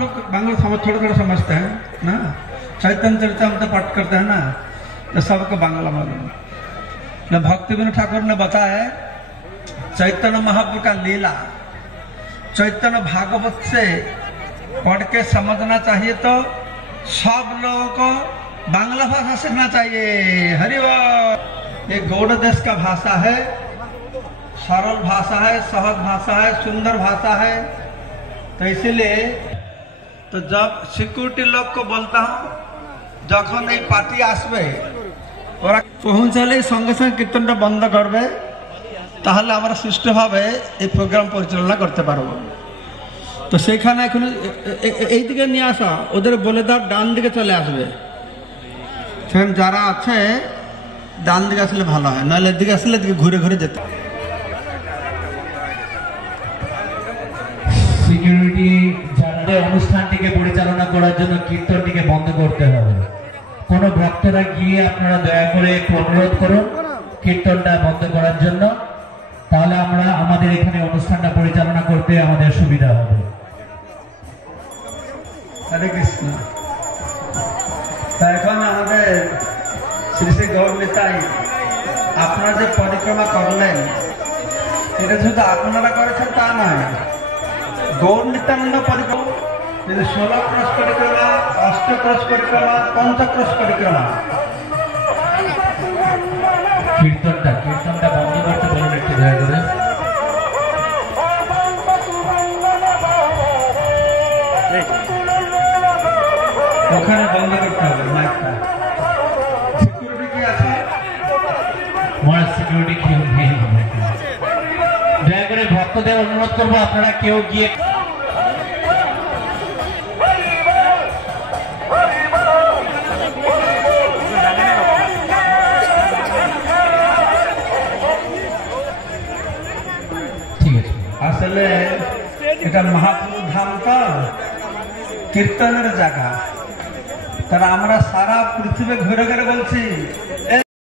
लोग बांग्ला समझ थोड़ा थोड़ा समझते हैं ना। चैतन्य चरितामृत पाठ करते हैं ना, तो सबको बांग्ला मालूम। भक्ति विनोद ठाकुर ने बताया चैतन्य महाप्रभु का लीला चैतन्य भागवत से पढ़ के समझना चाहिए, तो सब लोगों को बांग्ला भाषा सीखना चाहिए। हरिवल। ये गौड़ देश का भाषा है, सरल भाषा है, सहज भाषा है, सुंदर भाषा है। तो इसीलिए तो जब सिक्योरिटी लोग को बोलता हूँ যখন এই পার্টি আসবে ওরা পৌঁছালে সঙ্গে সঙ্গে কীর্তনটা বন্ধ করবে, তাহলে আমরা সুষ্ঠুভাবে এই প্রোগ্রাম পরিচালনা করতে পারবো। তো সেইখানে এখন এই দিকে নিয়ে আসা, ওদের বলে দাও ডান দিকে চলে আসবে। সেখানে যারা আছে ডান দিকে আসলে ভালো হয়, নাহলে এদিকে আসলে এদিকে ঘুরে ঘুরে যেতে। সিকিউরিটি যারা অনুষ্ঠানটিকে পরিচালনা করার জন্য কীর্তনটিকে বন্ধ করতে হবে। কোন ভক্তরা গিয়ে আপনারা দয়া করে একটু অনুরোধ করুন কীর্তনটা বন্ধ করার জন্য, তাহলে আমরা আমাদের এখানে অনুষ্ঠানটা পরিচালনা করতে আমাদের সুবিধা হবে। হরে কৃষ্ণ। এখন আমাদের শ্রী শ্রী গৌর নিতাই আপনারা যে পরিক্রমা করলেন, এটা শুধু আপনারা করেছেন তা নয়, গৌর নিত্যানন্দ পরিক্রমা 16 ক্রস পরিক্রমা, 8 ক্রস পরিক্রমা, 5 ক্রস পরিক্রমা। কীর্তনটা বন্ধ করতে বলুন একটু দয়া করে। ওখানে বন্ধ করতে হবে মাইকটা। সিকিউরিটি কি আছে? সিকিউরিটি কেউ নেই। দয়া করে ভক্তদের অনুরোধ করবো আপনারা কেউ গিয়ে আসলে এটা মহাপ্রভু ধাম তো কীর্তনের জায়গা। তারা আমরা সারা পৃথিবী ঘুরে ঘুরে বলছি